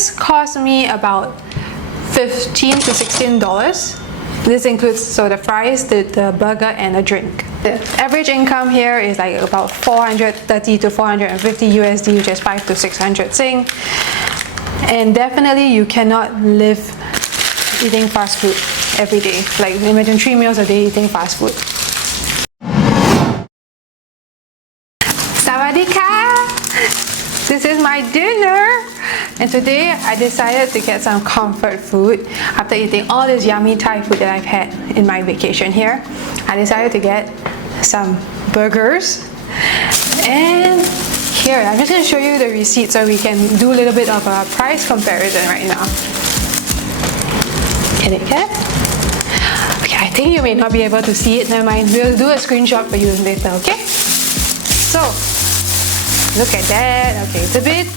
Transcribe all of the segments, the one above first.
this cost me about $15 to $16. This includes the fries, the burger, and a drink. The average income here is like about 430 to 450 USD, which is 5 to 600 Sing. And definitely you cannot live eating fast food every day. Like imagine 3 meals a day eating fast food. Sawadika! This is my dinner! And today I decided to get some comfort food. After eating all this yummy Thai food that I've had in my vacation here, I decided to get some burgers. And here, I'm just going to show you the receipt so we can do a little bit of a price comparison right now. Can it get? Okay, I think you may not be able to see it. Never mind, we'll do a screenshot for you later, okay? So, look at that. Okay, it's a bit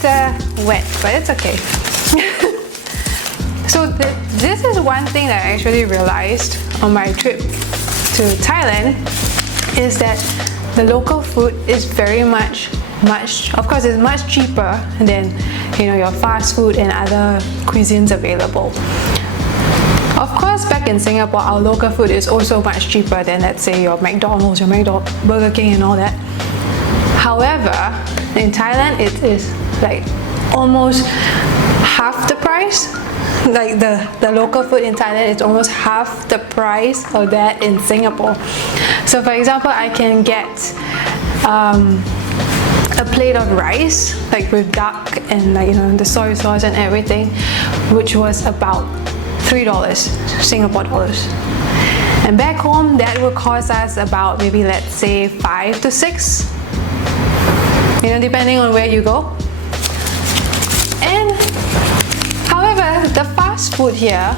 wet, but it's okay. So this is one thing that I actually realized on my trip to Thailand, is that the local food is very much, of course, it's much cheaper than your fast food and other cuisines available. Of course, back in Singapore, our local food is also much cheaper than, let's say, your McDonald's, Burger King and all that. However, in Thailand, it is like almost half the price. Like the local food in Thailand is almost half the price of that in Singapore. So for example, I can get a plate of rice, like with duck and the soy sauce and everything, which was about $3 Singapore dollars. And back home, that would cost us about maybe, let's say, 5 to 6. Depending on where you go. And however, the fast food here,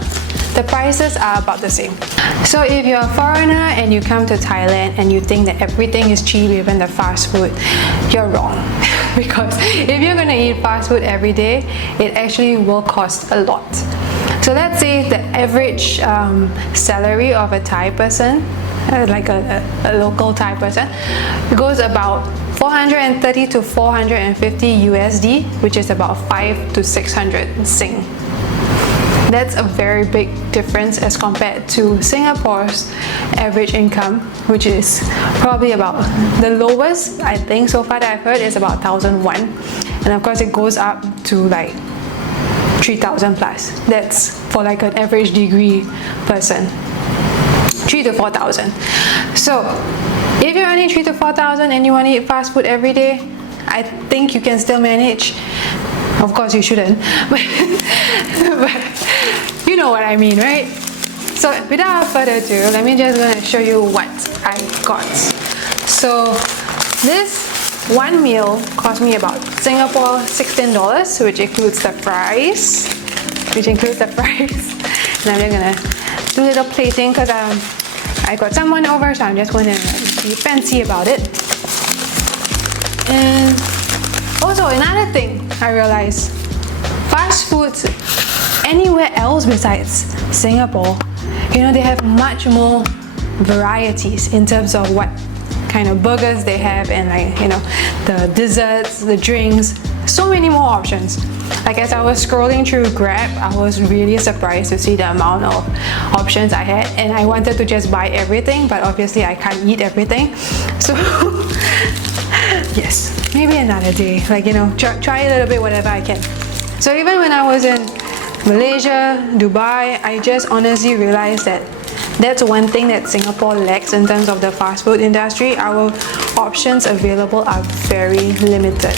the prices are about the same. So if you're a foreigner and you come to Thailand and you think that everything is cheap, even the fast food, you're wrong. Because if you're going to eat fast food every day, it actually will cost a lot. So let's say the average salary of a Thai person, like a local Thai person, goes about 430 to 450 USD, which is about 5 to 600 Sing. That's a very big difference as compared to Singapore's average income, which is probably about the lowest, I think so far that I've heard, is about 1,001. And of course it goes up to like 3,000 plus. That's for like an average degree person. 3 to 4,000. So if you're earning 3 to 4,000 and you want to eat fast food every day, I think you can still manage. Of course you shouldn't, but you know what I mean, right? So without further ado, let me just gonna show you what I got. So this one meal cost me about Singapore $16, which includes the fries. And I'm just gonna do a little plating because I got someone over, so I'm just going to be fancy about it. And also another thing I realized, fast foods anywhere else besides Singapore, they have much more varieties in terms of what kind of burgers they have, and the desserts, the drinks, so many more options. Like as I was scrolling through Grab, I was really surprised to see the amount of options I had, and I wanted to just buy everything, but obviously I can't eat everything. So yes, maybe another day, try a little bit whatever I can. So even when I was in Malaysia, Dubai, I just honestly realized that that's one thing that Singapore lacks in terms of the fast food industry. Our options available are very limited.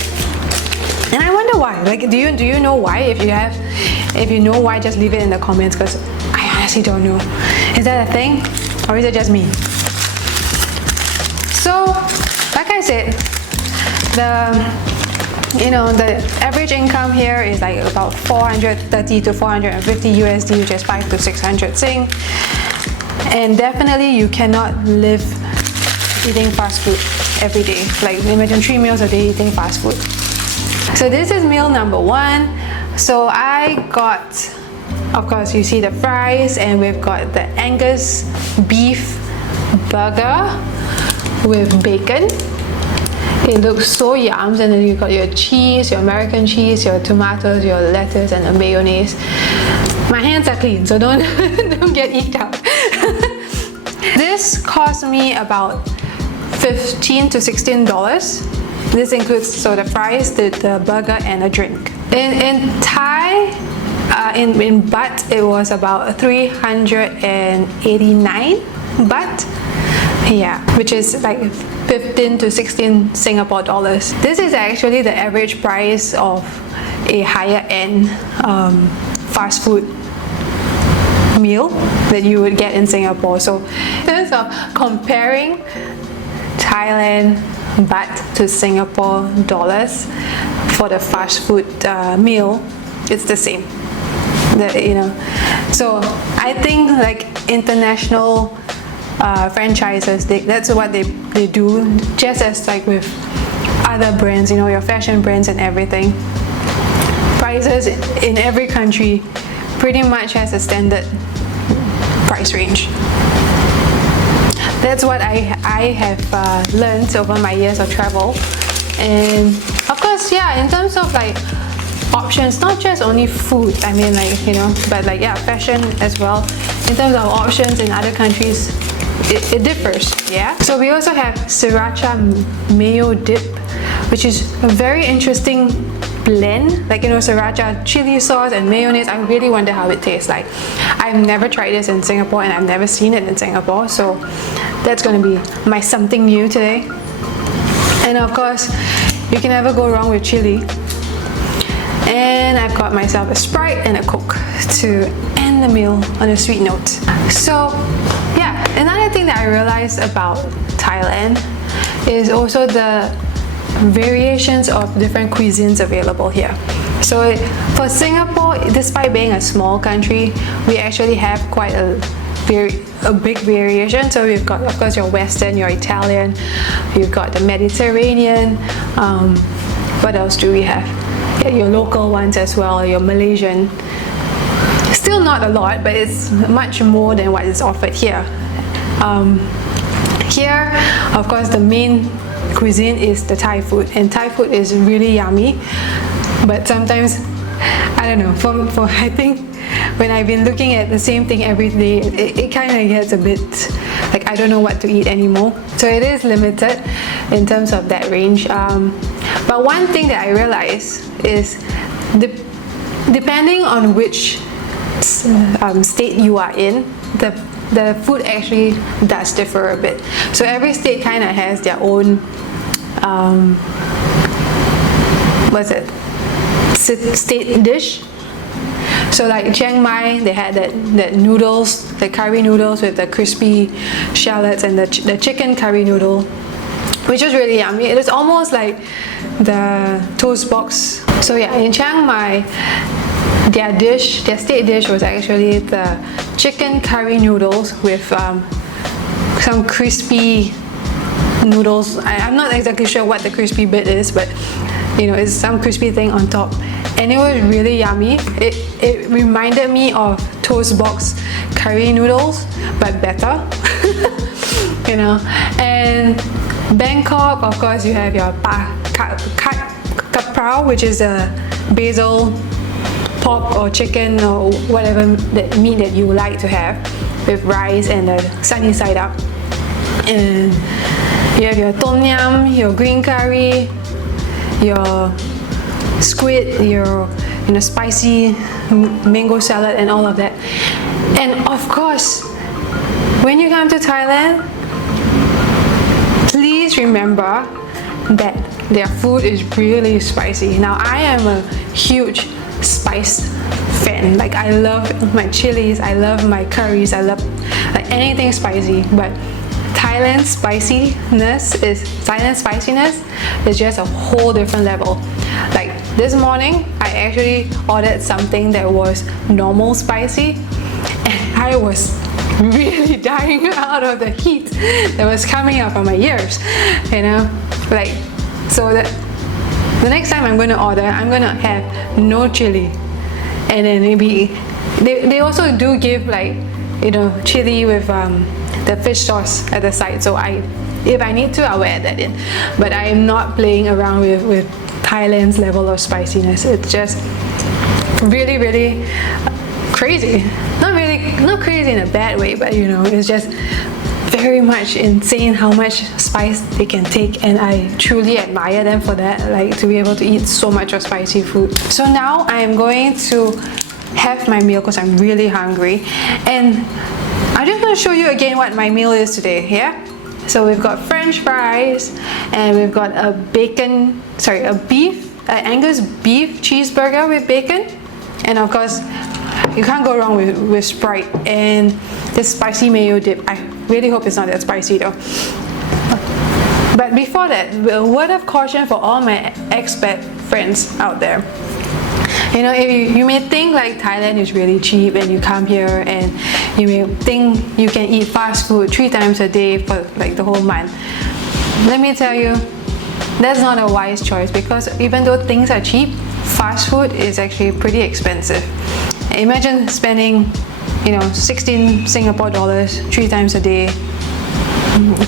And I wonder why. Do you know why? If you know why, just leave it in the comments, because I honestly don't know. Is that a thing, or is it just me? So, like I said, the average income here is like about 430 to 450 USD, which is 5 to 600 Sing. And definitely you cannot live eating fast food every day. Like imagine 3 meals a day eating fast food. So this is meal number 1. So I got, of course, you see the fries, and we've got the Angus beef burger with bacon. It looks so yums, and then you got your cheese, your American cheese, your tomatoes, your lettuce, and the mayonnaise. My hands are clean, so don't don't get eeked out. This cost me about $15 to $16. This includes the fries, the burger, and a drink. In Thai, in baht, it was about 389 baht. Yeah, which is like 15 to 16 Singapore dollars. This is actually the average price of a higher end fast food meal that you would get in Singapore. So in terms of comparing Thailand baht to Singapore dollars for the fast food meal, it's the same. So I think like international franchises, that's what they do, just as like with other brands, your fashion brands and everything. Prices in every country pretty much has a standard price range. That's what I have learned over my years of travel. And of course, yeah, in terms of like options, not just only food, I mean but like fashion as well. In terms of options in other countries, it differs, yeah. So we also have sriracha mayo dip, which is a very interesting blend, like sriracha chili sauce and mayonnaise. I really wonder how it tastes like. I've never tried this in Singapore, and I've never seen it in Singapore, so that's going to be my something new today. And of course, you can never go wrong with chili. And I've got myself a Sprite and a Coke to end the meal on a sweet note. So yeah, another thing that I realized about Thailand is also the variations of different cuisines available here. So for Singapore, despite being a small country, we actually have quite a big variation. So we've got, of course, your Western, your Italian, you've got the Mediterranean. What else do we have? Your local ones as well, your Malaysian. Still not a lot, but it's much more than what is offered here. Here, of course, the main cuisine is the Thai food, and Thai food is really yummy. But sometimes, I don't know, I think when I've been looking at the same thing every day, it kind of gets a bit like I don't know what to eat anymore. So it is limited in terms of that range. But one thing that I realized is depending on which state you are in, the food actually does differ a bit. So every state kind of has their own state dish. So like Chiang Mai, they had that noodles, the curry noodles with the crispy shallots, and the chicken curry noodle, which is really yummy. It is almost like the toast box. So yeah, in Chiang Mai, their state dish was actually the chicken curry noodles with some crispy noodles. I'm not exactly sure what the crispy bit is, but it's some crispy thing on top, and it was really yummy. It reminded me of toast box curry noodles, but better. And Bangkok, of course, you have your kaprao, which is a basil pork or chicken or whatever meat that you like to have, with rice and the sunny side up. And you have your tom yum, your green curry, your squid, your spicy mango salad, and all of that. And of course, when you come to Thailand, please remember that their food is really spicy. Now, I am a huge spice fan. Like, I love my chilies, I love my curries, I love like anything spicy. But Thailand's spiciness is just a whole different level. Like this morning, I actually ordered something that was normal spicy, and I was really dying out of the heat that was coming out from my ears, like, so that the next time I'm going to order, I'm going to have no chili, and then maybe they also do give like chili with the fish sauce at the side. So If I need to, I will add that in. But I am not playing around with Thailand's level of spiciness. It's just really, really crazy. Not crazy in a bad way, but you know, it's just very much insane how much spice they can take, and I truly admire them for that, like to be able to eat so much of spicy food. So now I am going to have my meal because I'm really hungry, and I'm just going to show you again what my meal is today. Yeah, so we've got French fries, and we've got a Angus beef cheeseburger with bacon, and of course you can't go wrong with Sprite and this spicy mayo dip. I really hope it's not that spicy though. But before that, a word of caution for all my expat friends out there. You know, if you may think like Thailand is really cheap and you come here and you may think you can eat fast food 3 times a day for like the whole month. Let me tell you, that's not a wise choice, because even though things are cheap, fast food is actually pretty expensive. Imagine spending, you know, 16 Singapore dollars 3 times a day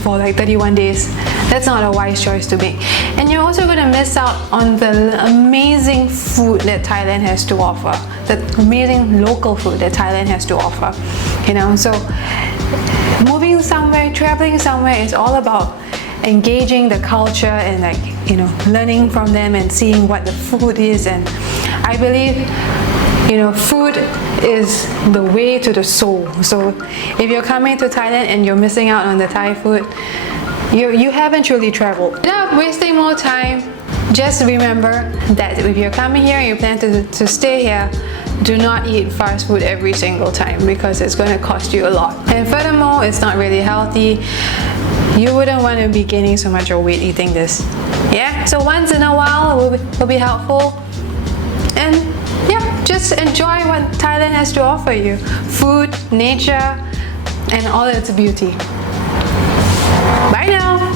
for like 31 days. That's not a wise choice to make. And you're also going to miss out on the amazing food that Thailand has to offer, the amazing local food that Thailand has to offer. You know, so moving somewhere, traveling somewhere is all about engaging the culture and, like, you know, learning from them and seeing what the food is. And I believe, you know, food is the way to the soul. So if you're coming to Thailand and you're missing out on the Thai food, you haven't truly traveled. Without wasting more time, just remember that if you're coming here and you plan to stay here, do not eat fast food every single time, because it's going to cost you a lot. And furthermore, it's not really healthy. You wouldn't want to be gaining so much of weight eating this. Yeah, so once in a while will be helpful. And yeah, just enjoy what Thailand has to offer you. Food, nature, and all its beauty. Bye now!